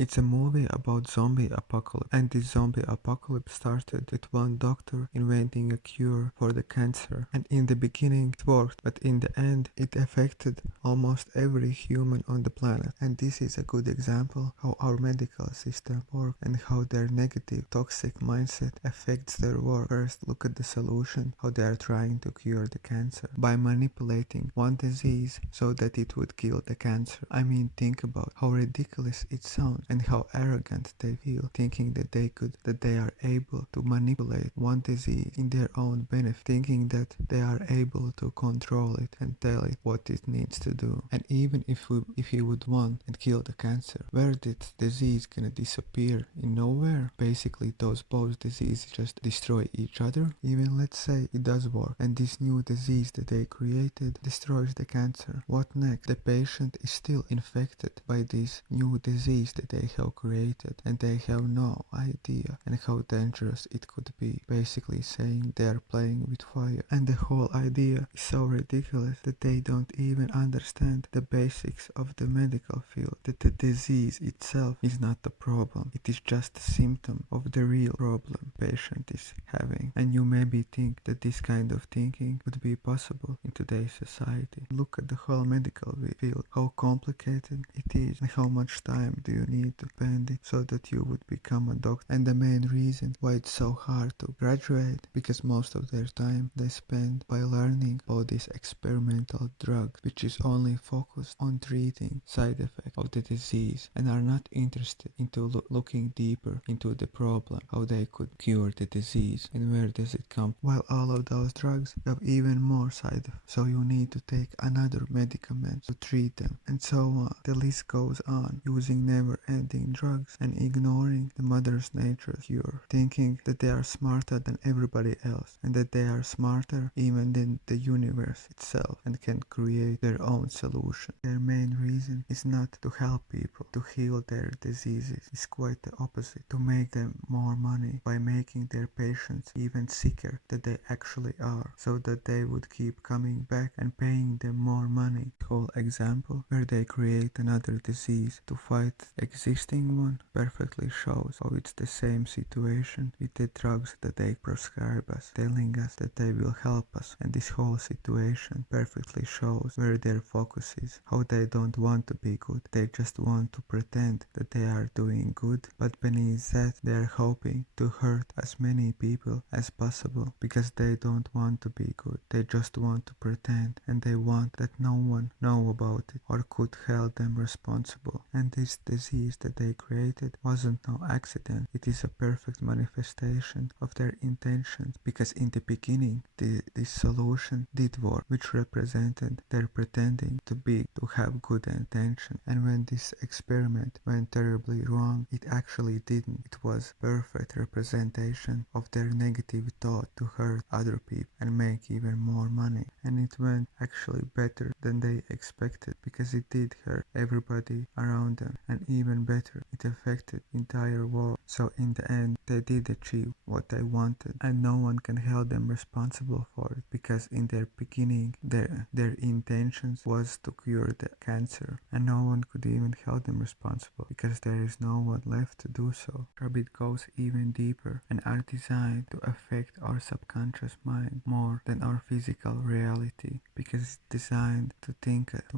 It's a movie about zombie apocalypse, and this zombie apocalypse started with one doctor inventing a cure for the cancer. And in the beginning it worked, but in the end it affected almost every human on the planet. And this is a good example how our medical system works and how their negative, toxic mindset affects their work. First, look at the solution, how they are trying to cure the cancer by manipulating one disease so that it would kill the cancer. I mean, think about how ridiculous it sounds and how arrogant they feel, thinking that they are able to manipulate one disease in their own benefit, thinking that they are able to control it and tell it what it needs to do. And even if you would want and kill the cancer, where did disease gonna disappear? In nowhere. Basically, those both diseases just destroy each other. Even let's say it does work, and this new disease that they created destroys the cancer. What next? The patient is still infected by this new disease that they have created, and they have no idea and how dangerous it could be. Basically saying they are playing with fire. And the whole idea is so ridiculous that they don't even understand the basics of the medical field, that the disease itself is not the problem. It is just a symptom of the real problem patient is having. And you maybe think that this kind of thinking would be possible in today's society. Look at the whole medical field, how complicated it is, and how much time do you need to spend it so that you would become a doctor. And the main reason why it's so hard to graduate, because most of their time they spend by learning about these experimental drugs, which is only focused on treating side effects of the disease, and are not interested into looking deeper into the problem, how they could cure the disease and where does it come. While all of those drugs have even more side effects, so you need to take another medicament to treat them, and so on. The list goes on, using never-ending drugs and ignoring the mother's nature cure, thinking that they are smarter than everybody else and that they are smarter even than the universe itself and can create their own solution. Their main reason is not to help people, to heal their diseases. It's quite the opposite, to make them more money by making their patients even sicker than they actually are, so that they would keep coming back and paying them more money. Whole example where they create another disease to fight existing one perfectly shows how it's the same situation with the drugs that they prescribe us, telling us that they will help us. And this whole situation perfectly shows where their focus is, how they don't want to be good, they just want to pretend that they are doing good, but beneath that they are hoping to hurt as many people as possible because they don't want to be good. They just want to pretend, and they want that no one know about it or could hold them responsible. And this disease that they created wasn't no accident. It is a perfect manifestation of their intentions, because in the beginning this solution did work, which represented their pretending to have good intention. And when this experiment went terribly wrong, it actually didn't. It was perfect representation of their negative thought to hurt other people and make even more money. And it went actually better than they expected, because it did hurt everybody around them, and even better, it affected entire world. So in the end they did achieve what they wanted, and no one can hold them responsible for it, because in their beginning their intentions was to cure the cancer, and no one could even hold them responsible because there is no one left to do so. Rabbit goes even deeper and are designed to affect our subconscious mind more than our physical reality, because it's designed to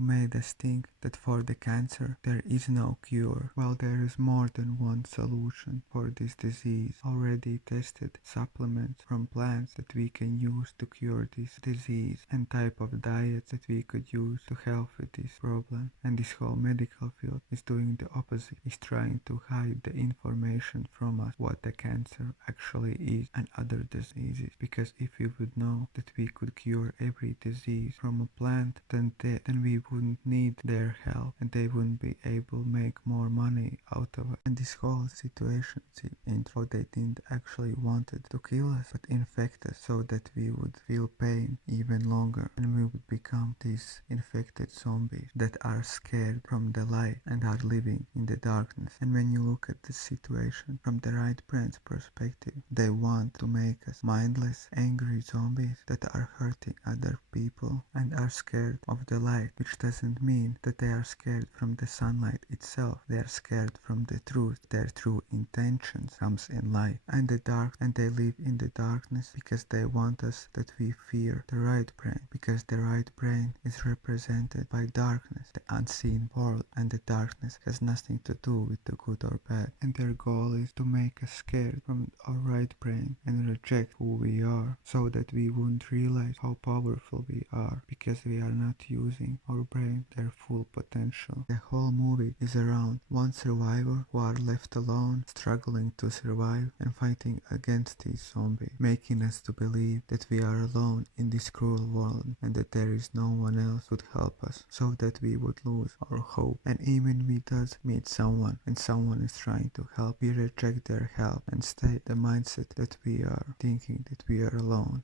make us think that for the cancer there is no cure, while there is more than one solution for this disease. Already tested supplements from plants that we can use to cure this disease, and type of diets that we could use to help with this problem. And this whole medical field is doing the opposite, is trying to hide the information from us what the cancer actually is and other diseases, because if we would know that we could cure every disease from a plant, then we wouldn't need their help and they wouldn't be able to make more money out of it. And this whole situation, intro, they didn't actually wanted to kill us, but infect us so that we would feel pain even longer, and we would become these infected zombies that are scared from the light and are living in the darkness. And when you look at the situation from the right brain's perspective, perspective. They want to make us mindless, angry zombies that are hurting other people and are scared of the light, which doesn't mean that they are scared from the sunlight itself. They are scared from the truth. Their true intentions comes in light and the dark, and they live in the darkness because they want us that we fear the right brain, because the right brain is represented by darkness, the unseen world, and the darkness has nothing to do with the good or bad. And their goal is to make us scared from our right brain and reject who we are, so that we won't realize how powerful we are because we are not using our brain their full potential. The whole movie is around one survivor who are left alone, struggling to survive and fighting against these zombies, making us to believe that we are alone in this cruel world and that there is no one else who could help us, so that we would lose our hope. And even we does meet someone and someone is trying to help, we reject their help and stay the mindset that we are thinking that we are alone